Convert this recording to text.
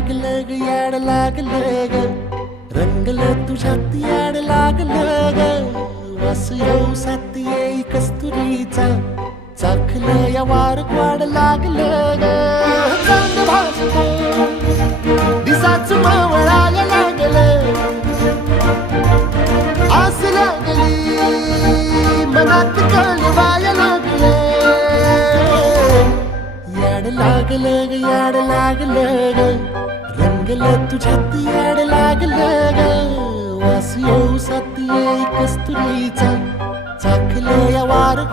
लागलं ग याड लागलं ग रंगलं तुझ्यात याड लागलं ग वास येऊ साथ येई कस्तुरीचा चाखलं या वार वाड लागलं ग चांद भासतो दिसाच मावळायला लागलं आस लागली मनात कळवायला लागलं याड लागलं ग याड लागलं ग रंगलं तुझ्यात याड लागलं ग वास येऊ साथ येई कस्तुरीचा चाखलं या वार